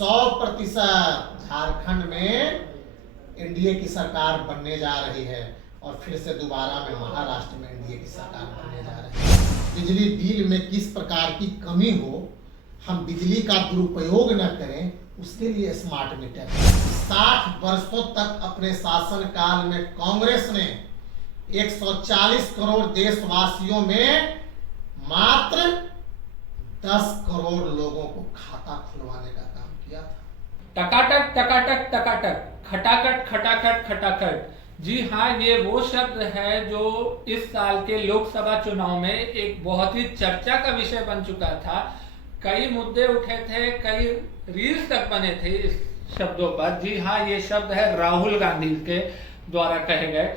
100% झारखंड में एनडीए की सरकार बनने जा रही है और फिर से दोबारा में महाराष्ट्र में एनडीए की सरकार बनने जा रही है। बिजली बिल में किस प्रकार की कमी हो, हम बिजली का दुरुपयोग न करें, उसके लिए स्मार्ट मीटर। 60 वर्षों तक अपने शासन काल में कांग्रेस ने 140 करोड़ देशवासियों में मात्र 10 करोड़ लोगों को खाता खुलवाने का काम किया था। टकाटक टकाटक टकाटक, खटाखट खटाखट खटाखट। जी हाँ, ये वो शब्द है जो इस साल के लोकसभा चुनाव में एक बहुत ही चर्चा का विषय बन चुका था। कई मुद्दे उठे थे, कई रील्स तक बने थे इस शब्दों पर। जी हाँ, ये शब्द है राहुल गांधी के द्वारा कहे गए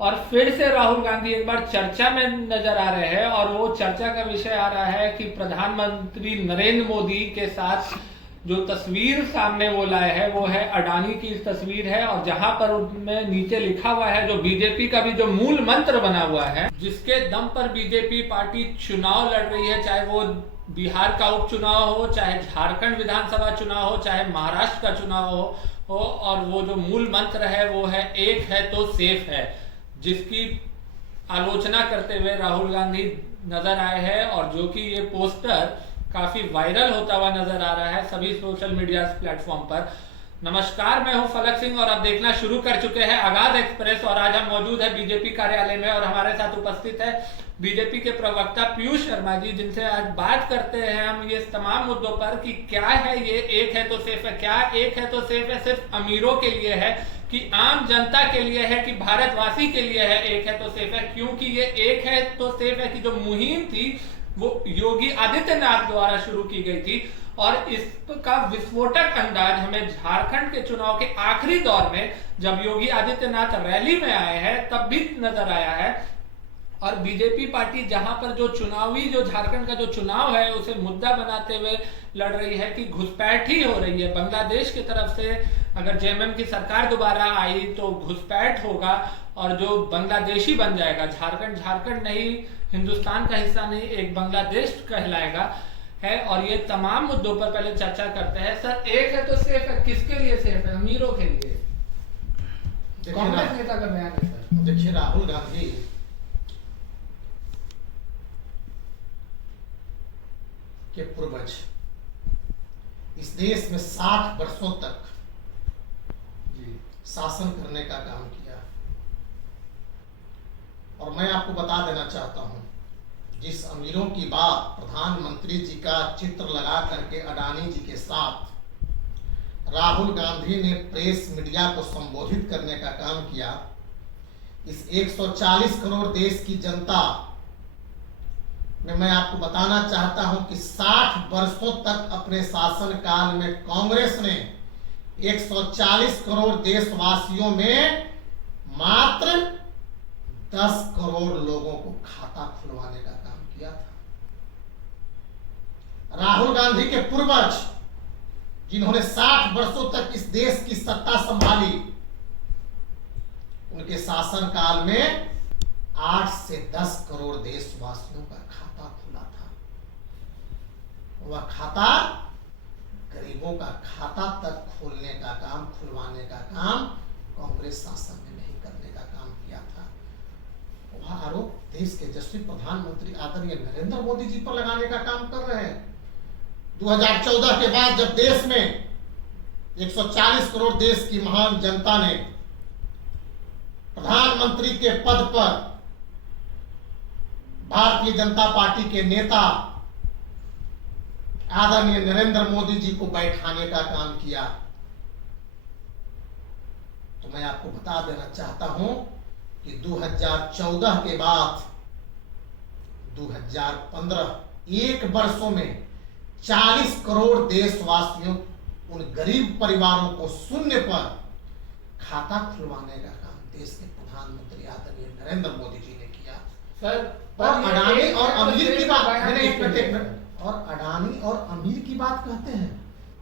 और फिर से राहुल गांधी एक बार चर्चा में नजर आ रहे हैं और वो चर्चा का विषय आ रहा है कि प्रधानमंत्री नरेंद्र मोदी के साथ जो तस्वीर सामने वो लाए हैं वो है अडानी की तस्वीर है और जहां पर उनमें नीचे लिखा हुआ है जो बीजेपी का भी जो मूल मंत्र बना हुआ है, जिसके दम पर बीजेपी पार्टी चुनाव लड़ रही है, चाहे वो बिहार का उपचुनाव हो, चाहे झारखंड विधानसभा चुनाव हो, चाहे महाराष्ट्र का चुनाव हो और वो जो मूल मंत्र है वो है एक है तो सेफ है, जिसकी आलोचना करते हुए राहुल गांधी नजर आए हैं और जो कि ये पोस्टर काफी वायरल होता हुआ नजर आ रहा है सभी सोशल मीडिया प्लेटफॉर्म पर। नमस्कार, मैं हूं फलक सिंह और आप देखना शुरू कर चुके हैं आगाज एक्सप्रेस और आज हम मौजूद है बीजेपी कार्यालय में और हमारे साथ उपस्थित है बीजेपी के प्रवक्ता पीयूष शर्मा जी, जिनसे आज बात करते हैं हम ये तमाम मुद्दों पर कि क्या है ये एक है तो सेफ है। क्या एक है तो सेफ है सिर्फ अमीरों के लिए है कि आम जनता के लिए है कि भारतवासी के लिए है एक है तो सेफ है? क्योंकि ये एक है तो सेफ है की जो मुहिम थी वो योगी आदित्यनाथ द्वारा शुरू की गई थी और इसका विस्फोटक अंदाज हमें झारखंड के चुनाव के आखिरी दौर में जब योगी आदित्यनाथ रैली में आए हैं तब भी नजर आया है। और बीजेपी पार्टी जहां पर जो झारखंड का जो चुनाव है उसे मुद्दा बनाते हुए लड़ रही है कि घुसपैठ ही हो रही है। बांग्लादेश की तरफ से अगर जेएमएम की सरकार दोबारा आई तो घुसपैठ होगा और जो बांग्लादेशी बन जाएगा, झारखंड नहीं, हिंदुस्तान का हिस्सा नहीं, एक बांग्लादेश कहलाएगा है। और ये तमाम मुद्दों पर पहले चर्चा करते हैं। सर, एक है तो सेफ है, किसके लिए सेफ है? अमीरों के लिए। कांग्रेस नेता का बयान है सर। देखिए, राहुल गांधी के पूर्वज इस देश में 60 वर्षों तक शासन करने का काम किया और मैं आपको बता देना चाहता हूं, जिस अमीरों की बात प्रधानमंत्री जी का चित्र लगा करके अडानी जी के साथ राहुल गांधी ने प्रेस मीडिया को संबोधित करने का काम किया, इस 140 करोड़ देश की जनता में मैं आपको बताना चाहता हूं कि 60 वर्षों तक अपने शासन काल में कांग्रेस ने 140 करोड़ देशवासियों में मात्र 10 करोड़ लोगों को खाता खुलवाने का काम किया था। राहुल गांधी के पूर्वज जिन्होंने 60 वर्षों तक इस देश की सत्ता संभाली, उनके शासन काल में 8 से 10 करोड़ देशवासियों का खाता खुला था। वह खाता गरीबों का खाता तक खोलने का काम, खुलवाने का काम कांग्रेस शासन में नहीं करने का काम किया था। वह आरोप देश के यशस्वी प्रधानमंत्री आदरणीय नरेंद्र मोदी जी पर लगाने का काम कर रहे हैं। 2014 के बाद जब देश में 140 करोड़ देश की महान जनता ने प्रधानमंत्री के पद पर भारतीय जनता पार्टी के नेता आदरणीय नरेंद्र मोदी जी को बैठाने का काम किया, तो मैं आपको बता देना चाहता हूं कि 2014 के बाद 2015 एक वर्षों में 40 करोड़ देशवासियों, उन गरीब परिवारों को शून्य पर खाता खुलवाने का काम देश के प्रधानमंत्री आदरणीय नरेंद्र मोदी जी ने किया। सर, और अडानी और अमीर की बात, और अडानी और अमीर की बात कहते हैं,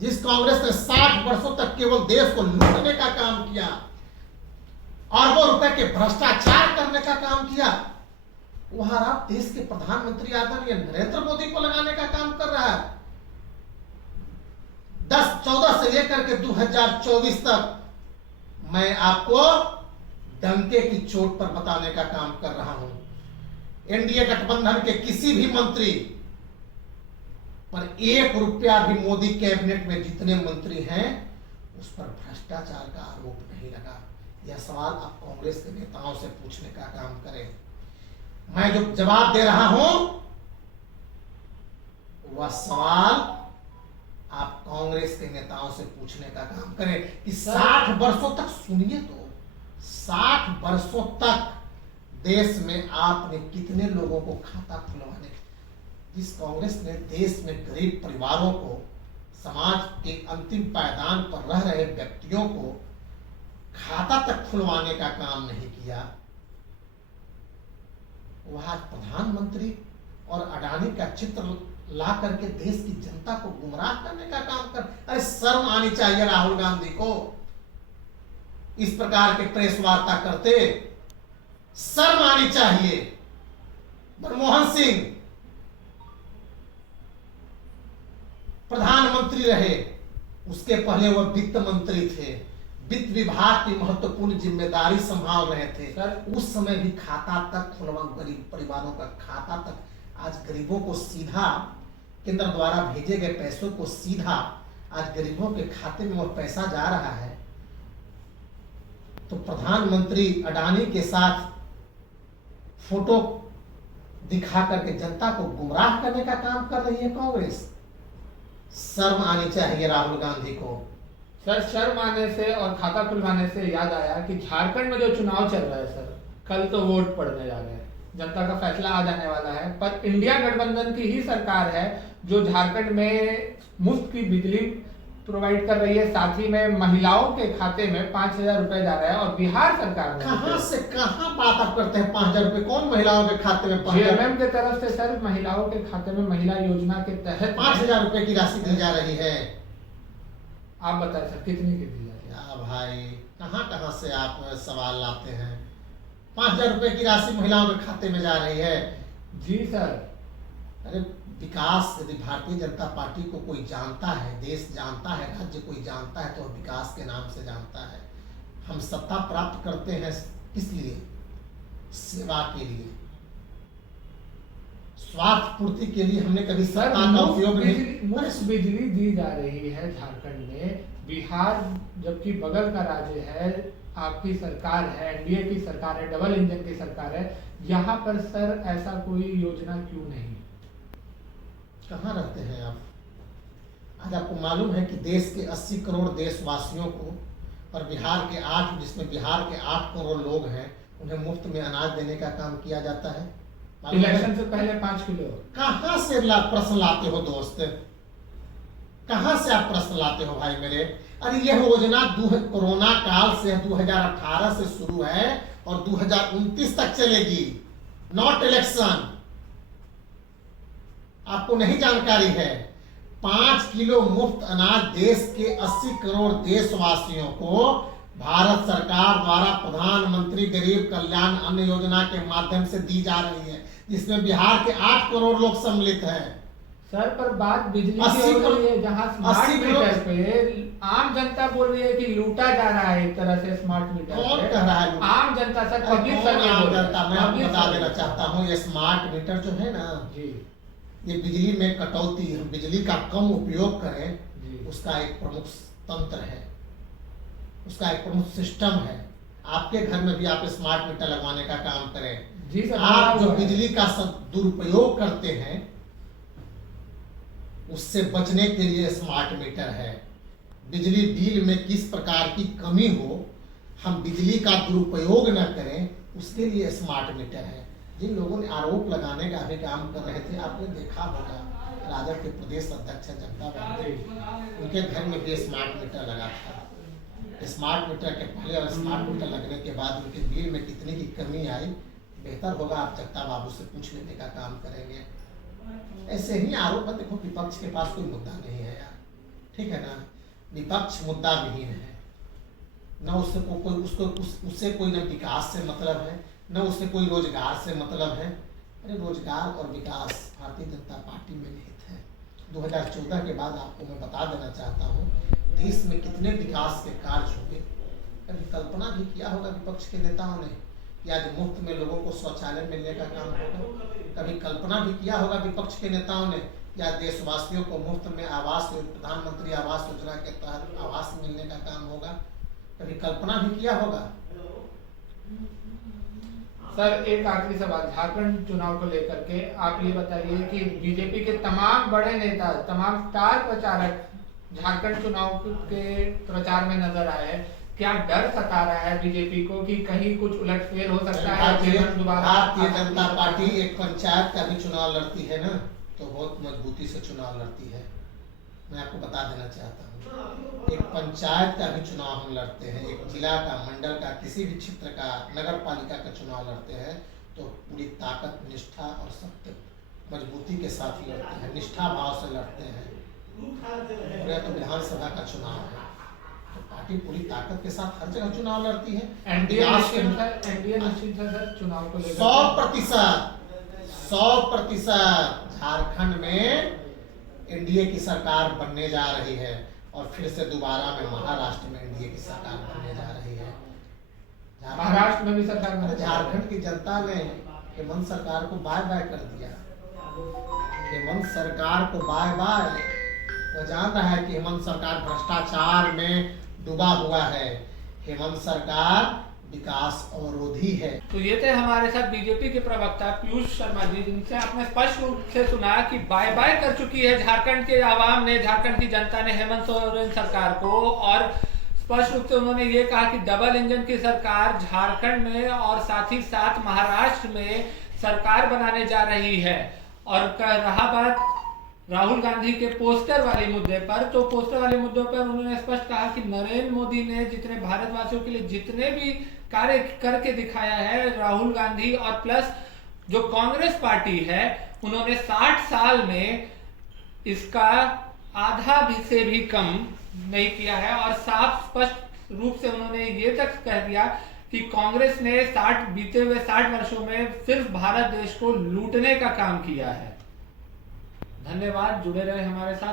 जिस कांग्रेस ने 60 वर्षों तक केवल देश को लूटने का काम किया, अरबों रुपए के भ्रष्टाचार करने का काम किया, वह आप देश के प्रधानमंत्री आदरणीय नरेंद्र मोदी को लगाने का काम कर रहा है। 14 से लेकर के 2024 तक मैं आपको डंके की चोट पर बताने का काम कर रहा हूं। एनडीए गठबंधन के किसी भी मंत्री पर 1 रुपया भी मोदी कैबिनेट में जितने मंत्री हैं उस पर भ्रष्टाचार का आरोप नहीं लगा। यह सवाल आप कांग्रेस के नेताओं से पूछने का काम करें। मैं जो जवाब दे रहा हूं वह सवाल आप कांग्रेस के नेताओं से पूछने का काम करें कि 60 वर्षों तक, सुनिए तो, 60 वर्षों तक देश में आपने कितने लोगों को खाता खुलवाने, जिस कांग्रेस ने देश में गरीब परिवारों को, समाज के अंतिम पायदान पर रह रहे व्यक्तियों को खाता तक खुलवाने का काम नहीं किया, वह आज प्रधानमंत्री और अडानी का चित्र ला करके देश की जनता को गुमराह करने का काम कर। अरे शर्म आनी चाहिए राहुल गांधी को इस प्रकार के प्रेस वार्ता करते, शर्म आनी चाहिए। मनमोहन सिंह प्रधानमंत्री रहे, उसके पहले वह वित्त मंत्री थे, वित्त विभाग की महत्वपूर्ण जिम्मेदारी संभाल रहे थे। सर उस समय भी खाता तक खुलवा, गरीब परिवारों का खाता तक, आज गरीबों को सीधा केंद्र द्वारा भेजे गए पैसों को सीधा आज गरीबों के खाते में वह पैसा जा रहा है। तो प्रधानमंत्री अडानी के साथ फोटो दिखा करके जनता को गुमराह करने का काम कर रही है कांग्रेस। शर्म आनी चाहिए राहुल गांधी को। सर शर्म आने से और खाता खुलवाने से याद आया कि झारखंड में जो चुनाव चल रहा है सर, कल तो वोट पड़ने जा रहे हैं, जनता का फैसला आ जाने वाला है, पर इंडिया गठबंधन की ही सरकार है जो झारखंड में मुफ्त की बिजली प्रोवाइड कर रही है, साथ ही में महिलाओं के खाते में 5,000 रुपए जा रहा है। और बिहार सरकार ने कहां से कहां बात आप करते हैं 5,000 रुपए? कौन महिलाओं के खाते में? जीएमएम के तरफ से सर महिलाओं के खाते में महिला योजना के तहत 5,000 रुपए की राशि दी जा रही है। आप बताएं सर कितनी की दी जा रही है? भाई कहां से आप सवाल लाते हैं? 5,000 रुपए की राशि महिलाओं के खाते में जा रही है। जी सर। अरे विकास, यदि भारतीय जनता पार्टी को कोई जानता है, देश जानता है, राज्य कोई जानता है तो विकास के नाम से जानता है। हम सत्ता प्राप्त करते हैं किस लिए? सेवा के लिए, स्वार्थ पूर्ति के लिए हमने कभी सत्ता का उपयोग नहीं। मुफ्त बिजली दी जा रही है झारखंड में, बिहार जबकि बगल का राज्य है, आपकी सरकार है, एनडीए की सरकार है, डबल इंजन की सरकार है, यहाँ पर सर ऐसा कोई योजना क्यों नहीं? कहाँ रहते हैं आप? आज आपको मालूम है कि देश के 80 करोड़ देशवासियों को और बिहार के 8, जिसमें बिहार के 8 करोड़ लोग हैं, उन्हें मुफ्त में अनाज देने का काम किया जाता है। इलेक्शन से पहले 5 किलो। कहाँ से प्रश्न लाते हो दोस्त? कहाँ से आप प्रश्न लाते हो भाई मेरे? अरे यह योजना कोरोना काल से 2018 से शुरू है और 2029 तक चलेगी, नॉट इलेक्शन। आपको नहीं जानकारी है? 5 किलो मुफ्त अनाज देश के 80 करोड़ देशवासियों को भारत सरकार द्वारा प्रधानमंत्री गरीब कल्याण अन्न योजना के माध्यम से दी जा रही है, जिसमें बिहार के 8 करोड़ लोग सम्मिलित हैं। सर पर बात बिजली की हो रही है, जहाँ स्मार्ट मीटर पे आम जनता बोल रही है कि लूटा जा रहा है एक तरह से स्मार्ट मीटर। कौन कह रहा है? आम जनता सर, पब्लिक सर्वे आम जनता। मैं आपको बता देना चाहता हूँ, ये स्मार्ट मीटर जो है ना जी, ये बिजली में कटौती, हम बिजली का कम उपयोग करें, उसका एक प्रमुख तंत्र है, उसका एक प्रमुख सिस्टम है। आपके घर में भी आप स्मार्ट मीटर लगवाने का काम करें जी सर। आप जो बिजली का दुरुपयोग करते हैं उससे बचने के लिए स्मार्ट मीटर है। बिजली बिल में किस प्रकार की कमी हो, हम बिजली का दुरुपयोग न करें, उसके लिए स्मार्ट मीटर है। जिन लोगों ने आरोप लगाने का भी काम कर रहे थे, आपने देखा होगा राजद के प्रदेश अध्यक्ष जनता पार्टी, उनके घर में भी स्मार्ट मीटर लगा था। स्मार्ट मीटर के पहले और स्मार्ट मीटर लगने के बाद उनके बिल में कितनी की कमी आई, बेहतर होगा आप जगता बाबू से पूछ लेने का काम करेंगे। ऐसे ही आरोप, देखो विपक्ष के पास कोई मुद्दा नहीं है यार, ठीक है ना? विपक्ष मुद्दा विहीन है, न उससे कोई उससे कोई न विकास से मतलब है, न उससे कोई रोजगार से मतलब है। अरे रोजगार और विकास भारतीय जनता पार्टी में निहित है। 2014 के बाद आपको मैं बता देना चाहता हूँ देश में कितने विकास के कार्य हुए। कभी कल्पना भी किया होगा विपक्ष के नेताओं ने कि आज मुफ्त में लोगों को शौचालय मिलने का काम होगा? कभी कल्पना भी किया होगा विपक्ष के नेताओं ने या देशवासियों को मुफ्त में आवास, प्रधानमंत्री आवास योजना के तहत आवास मिलने का काम होगा? कभी कल्पना भी किया होगा? सर, एक आखिरी सवाल झारखंड चुनाव को लेकर के आप ये बताइए कि बीजेपी के तमाम बड़े नेता, तमाम स्टार प्रचारक झारखंड चुनाव के प्रचार में नजर आए हैं। क्या डर सता रहा है बीजेपी को कि कहीं कुछ उलटफेर हो सकता है? भारतीय जनता पार्टी एक पंचायत का भी चुनाव लड़ती है ना, तो बहुत मजबूती से चुनाव लड़ती है। मैं आपको बता देना चाहता हूँ, एक पंचायत का भी चुनाव हम लड़ते हैं, एक जिला का, मंडल का, किसी भी क्षेत्र का, नगर पालिका का चुनाव लड़ते हैं तो पूरी ताकत, निष्ठा और सत्य, मजबूती के साथ लड़ते हैं, निष्ठा भाव से लड़ते हैं। पूरा तो विधानसभा का चुनाव है तो पार्टी पूरी ताकत के साथ हर जगह चुनाव लड़ती है। एनडीए निश्चित है सर चुनाव को लेकर 100% झारखंड में एनडीए की सरकार बनने जा रही है और फिर से दोबारा में महाराष्ट्र में एनडीए की सरकार बनने जा रही है। महाराष्ट्र में भी सरकार, झारखंड की जनता ने हेमंत सरकार को बाय बाय कर दिया। हेमंत सरकार को बाय बाय। वो जान रहा है कि हेमंत सरकार भ्रष्टाचार में डूबा हुआ है, हेमंत सरकार विकास अवरोधी है। तो ये थे हमारे साथ बीजेपी के प्रवक्ता पीयूष शर्मा जी, जिनसे आपने स्पष्ट रूप से सुना कि बाय बाय कर चुकी है झारखंड के आवाम ने, झारखंड की जनता ने हेमंत सोरेन सरकार को। और स्पष्ट रूप से उन्होंने ये कहा कि डबल इंजन की सरकार झारखंड में और साथ ही साथ महाराष्ट्र में सरकार बनाने जा रही है। और रहा बात राहुल गांधी के पोस्टर वाले मुद्दे पर, तो पोस्टर वाले मुद्दों पर उन्होंने स्पष्ट कहा कि नरेंद्र मोदी ने जितने भारतवासियों के लिए जितने भी कार्य करके दिखाया है, राहुल गांधी और प्लस जो कांग्रेस पार्टी है, उन्होंने 60 साल में इसका आधा भी से भी कम नहीं किया है। और साफ स्पष्ट रूप से उन्होंने ये तक कह दिया कि कांग्रेस ने बीते हुए 60 वर्षों में सिर्फ भारत देश को लूटने का काम किया है। धन्यवाद, जुड़े रहे हमारे साथ।